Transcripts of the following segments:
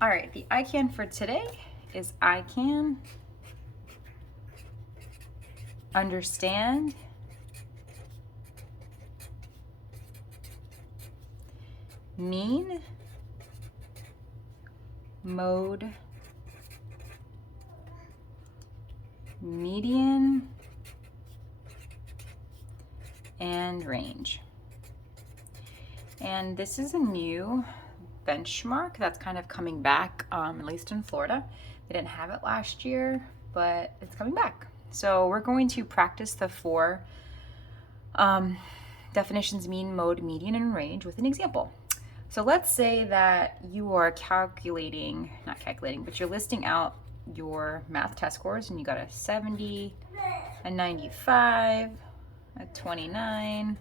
All right, the I can for today is I can understand mean, mode, median, and range. And this is a new benchmark that's kind of coming back, at least in Florida. They didn't have it last year, but it's coming back. So we're going to practice the four definitions: mean, mode, median, and range with an example. So let's say that you are not calculating, but you're listing out your math test scores and you got a 70, a 95, a 29,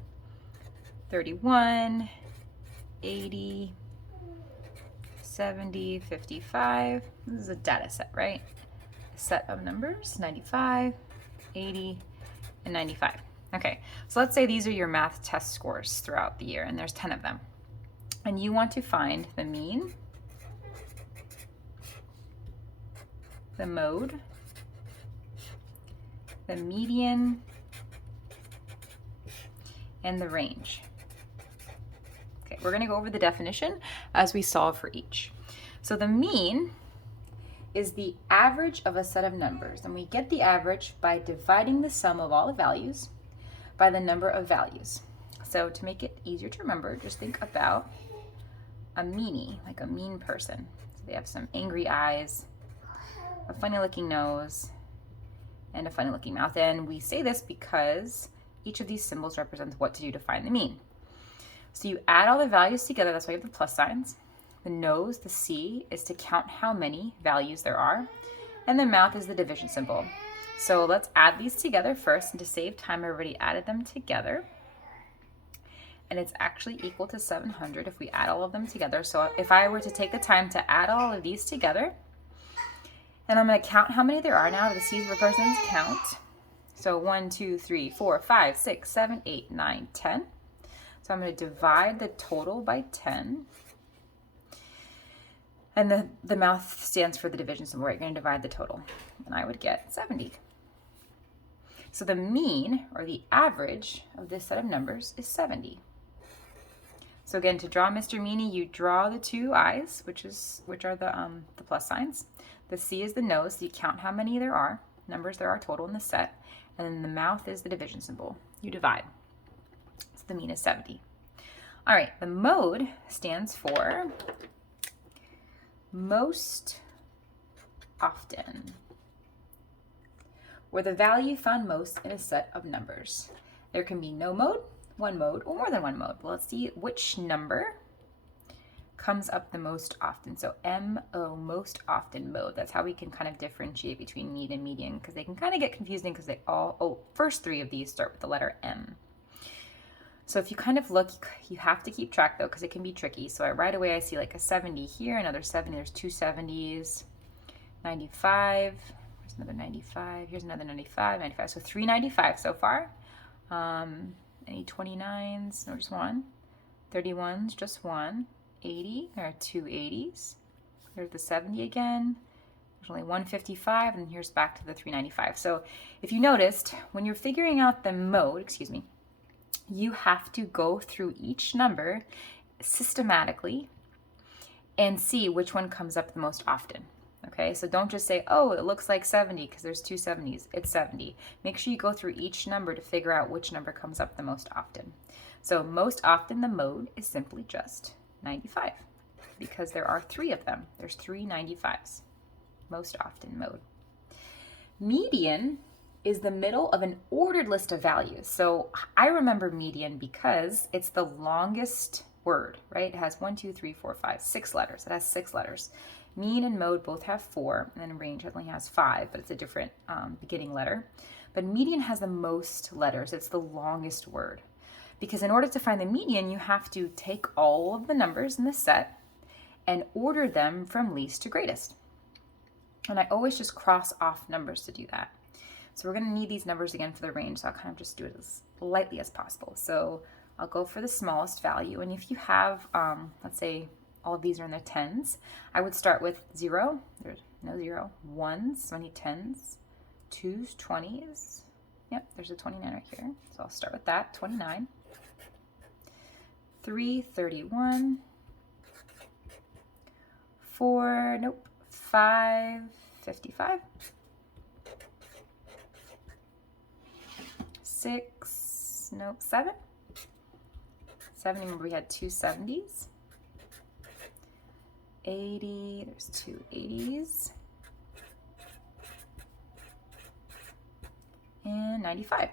31, 80, 70, 55. This is a data set, right? A set of numbers, 95, 80, and 95. Okay, so let's say these are your math test scores throughout the year, and there's 10 of them. And you want to find the mean, the mode, the median, and the range. Okay, we're going to go over the definition as we solve for each. So the mean is the average of a set of numbers, and we get the average by dividing the sum of all the values by the number of values. So to make it easier to remember, just think about a meanie, like a mean person. So they have some angry eyes, a funny looking nose, and a funny looking mouth. And we say this because each of these symbols represents what to do to find the mean. So you add all the values together, that's why you have the plus signs. The nose, the C, is to count how many values there are, and the mouth is the division symbol. So let's add these together first, and to save time, I already added them together. And it's actually equal to 700 if we add all of them together. So if I were to take the time to add all of these together, and I'm going to count how many there are now, the C's represents count. So 1, 2, 3, 4, 5, 6, 7, 8, 9, 10. So I'm going to divide the total by 10. And the mouth stands for the division symbol, right? You're going to divide the total. And I would get 70. So the mean, or the average, of this set of numbers is 70. So again, to draw Mr. Meanie, you draw the two eyes, which are the plus signs. The C is the nose, so you count how many there are, numbers there are total in the set. And then the mouth is the division symbol. You divide. So the mean is 70. All right, the mode stands for most often, or the value found most in a set of numbers. There can be no mode, one mode, or more than one mode. Well, let's see which number comes up the most often. So MO, most often mode. That's how we can kind of differentiate between mean and median, because they can kind of get confusing because they all, first three of these start with the letter M. So if you kind of look, you have to keep track though, because it can be tricky. So right away I see like a 70 here, another 70, there's two 70s, 95, here's another 95, here's another 95, 95. So 395 so far. Any 29s? No, just one. 31s, just one. 80, there are two 80s. There's the 70 again. There's only 155, and here's back to the 395. So if you noticed, when you're figuring out the mode, you have to go through each number systematically and see which one comes up the most often. Okay, so don't just say, oh, it looks like 70 because there's two 70s. It's 70. Make sure you go through each number to figure out which number comes up the most often. So most often the mode is simply just 95 because there are three of them. There's three 95s. Most often mode. Median is the middle of an ordered list of values. So I remember median because it's the longest word, right? It has 1, 2, 3, 4, 5, 6 letters. It has 6 letters. Mean and mode both have 4, and then range only has 5, but it's a different beginning letter. But median has the most letters. It's the longest word. Because in order to find the median, you have to take all of the numbers in the set and order them from least to greatest. And I always just cross off numbers to do that. So we're going to need these numbers again for the range, so I'll kind of just do it as lightly as possible. So I'll go for the smallest value, and if you have, let's say, all of these are in the tens, I would start with 0. There's no 0. Ones, so many tens. Twos, 20s. Yep, there's a 29 right here. So I'll start with that, 29. 3, 31. 4, nope. 5, 55. 6, nope. 7. 7, remember we had two 70s. 80, there's two 80s. And 95.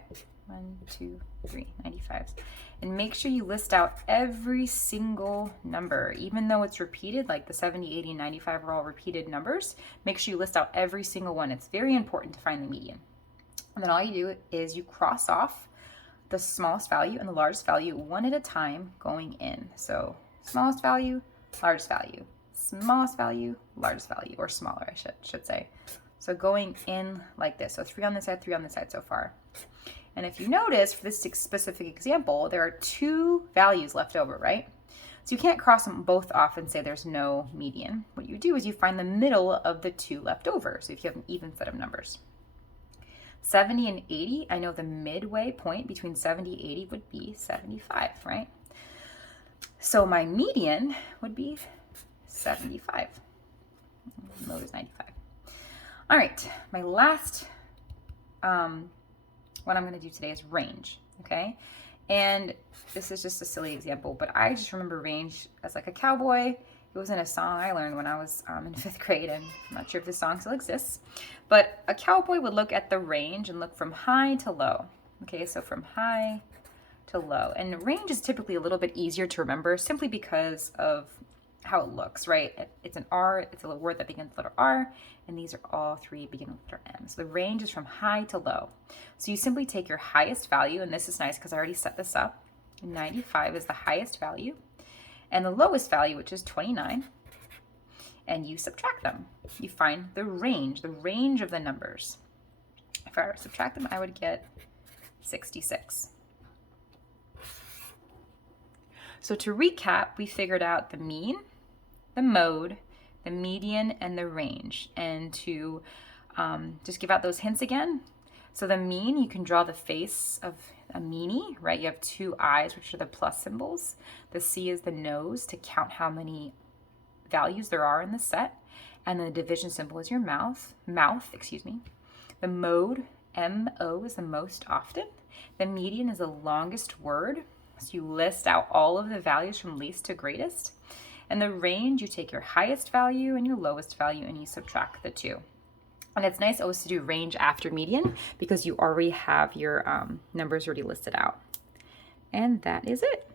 1, 2, 3, 95. And make sure you list out every single number, even though it's repeated, like the 70, 80, and 95 are all repeated numbers. Make sure you list out every single one. It's very important to find the median. And then all you do is you cross off the smallest value and the largest value one at a time going in. So smallest value, largest value, smallest value, largest value, or smaller, I should say. So going in like this. So 3 on this side, 3 on this side so far. And if you notice, for this specific example, there are 2 values left over, right? So you can't cross them both off and say there's no median. What you do is you find the middle of the 2 left over. So if you have an even set of numbers. 70 and 80, I know the midway point between 70 and 80 would be 75, right? So my median would be 75. Mode is 95. All right, my last what I'm going to do today is range, okay? And this is just a silly example, but I just remember range as like a cowboy. It was in a song I learned when I was in 5th grade, and I'm not sure if this song still exists. But a cowboy would look at the range and look from high to low. Okay, so from high to low. And range is typically a little bit easier to remember simply because of how it looks, right? It's an R, it's a word that begins with the letter R, and these are all 3 beginning with the letter M. So the range is from high to low. So you simply take your highest value, and this is nice because I already set this up. 95 is the highest value, and the lowest value, which is 29, and you subtract them. You find the range of the numbers. If I were to subtract them, I would get 66. So to recap, we figured out the mean, the mode, the median, and the range. And to just give out those hints again. So the mean, you can draw the face of a meanie, right? You have 2 eyes, which are the plus symbols. The C is the nose to count how many values there are in the set. And then the division symbol is your mouth. The mode, M-O, is the most often. The median is the longest word. So you list out all of the values from least to greatest. And the range, you take your highest value and your lowest value and you subtract the 2. And it's nice always to do range after median because you already have your numbers already listed out. And that is it.